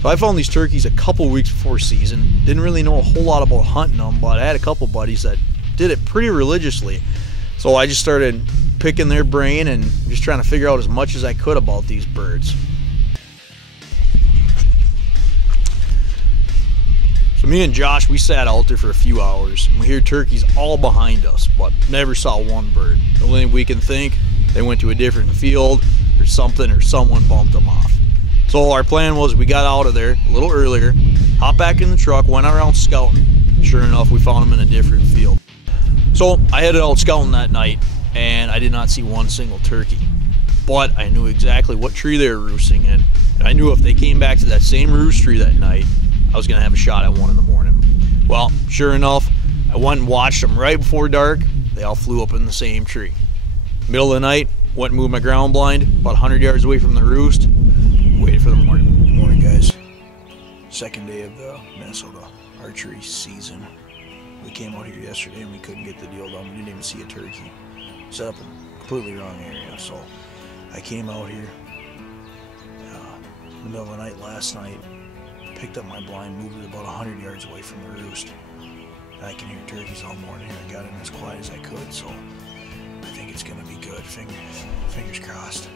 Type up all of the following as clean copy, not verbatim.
So I found these turkeys a couple weeks before season. Didn't really know a whole lot about hunting them, but I had a couple buddies that did it pretty religiously. So I just started picking their brain and just trying to figure out as much as I could about these birds. So me and Josh, we sat out there for a few hours, and we hear turkeys all behind us, but never saw one bird. The only thing we can think, they went to a different field or something, or someone bumped them off. So our plan was we got out of there a little earlier, hopped back in the truck, went around scouting. Sure enough, we found them in a different field. So I headed out scouting that night, and I did not see one single turkey. But I knew exactly what tree they were roosting in, and I knew if they came back to that same roost tree that night, I was going to have a shot at 1 in the morning. Well, sure enough, I went and watched them right before dark. They all flew up in the same tree. Middle of the night, went and moved my ground blind about 100 yards away from the roost, waited for the morning. Good morning, guys. Second day of the Minnesota archery season. We came out here yesterday and we couldn't get the deal done. We didn't even see a turkey. Set up in a completely wrong area. So I came out here in the middle of the night last night, picked up my blind, moved it about 100 yards away from the roost. I can hear turkeys all morning. I got in as quiet as I could, so I think it's going to be good. Fingers crossed.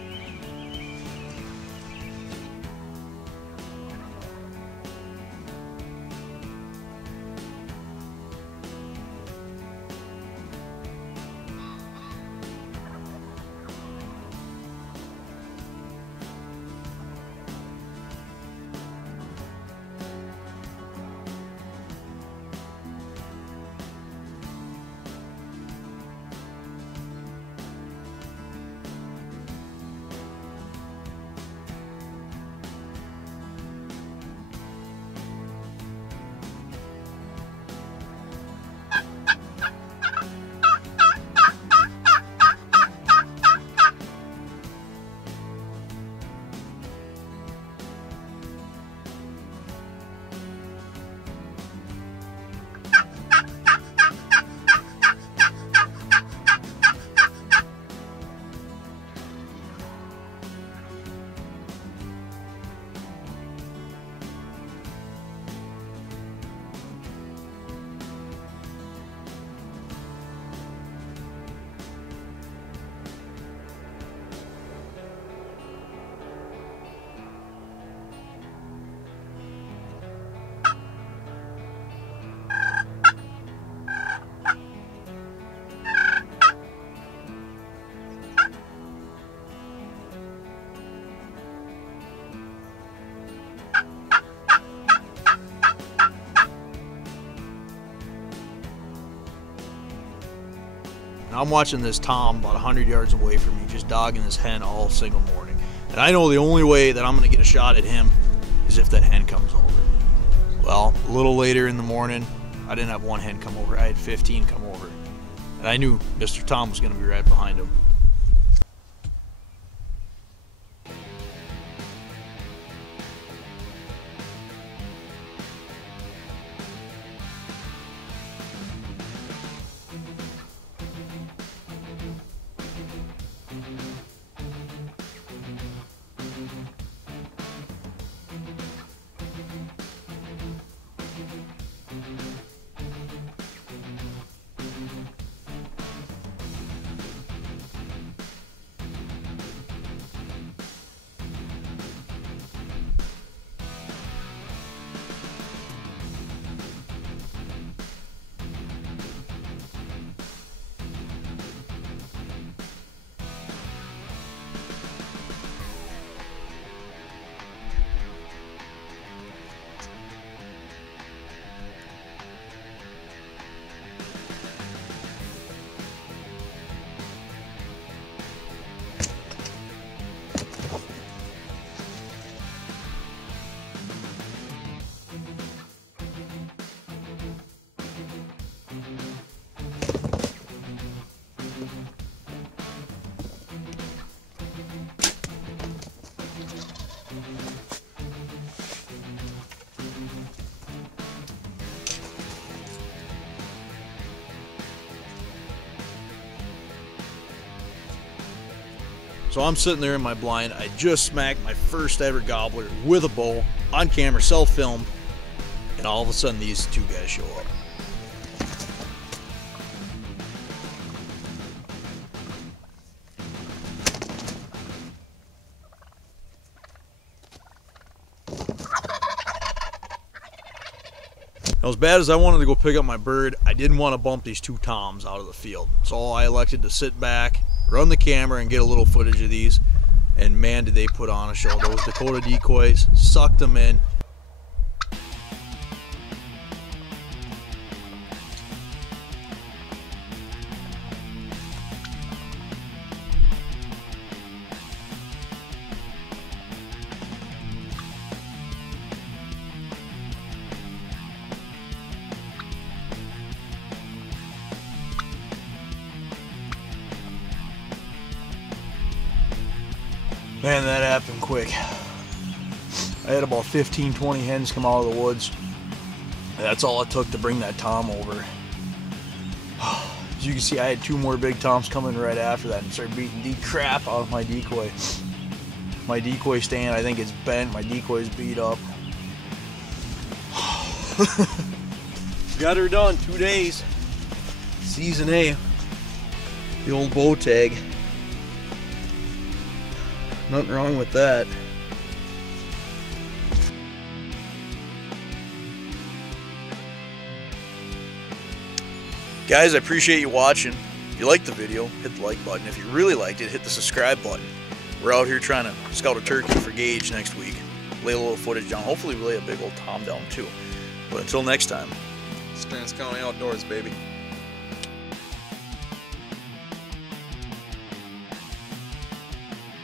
Now I'm watching this Tom about 100 yards away from me, just dogging this hen all single morning. And I know the only way that I'm going to get a shot at him is if that hen comes over. Well, a little later in the morning, I didn't have one hen come over. I had 15 come over. And I knew Mr. Tom was going to be right behind him. So I'm sitting there in my blind. I just smacked my first ever gobbler with a bow. on camera, self-filmed, and all of a sudden these two guys show up. Now, as bad as I wanted to go pick up my bird, I didn't want to bump these two toms out of the field. So I elected to sit back, run the camera, and get a little footage of these. And man, did they put on a show. Those Dakota decoys sucked them in. Man, that happened quick. I had about 15-20 hens come out of the woods. That's all it took to bring that tom over. As you can see, I had two more big toms coming right after that and started beating the crap out of my decoy. My decoy stand, I think it's bent. My decoy's beat up. Got her done, 2 days. Season A. The old bow tag. Nothing wrong with that. Guys, I appreciate you watching. If you liked the video, hit the like button. If you really liked it, hit the subscribe button. We're out here trying to scout a turkey for gauge next week. Lay a little footage down. Hopefully we lay a big old tom down too. But until next time. Stearns County Outdoors, baby.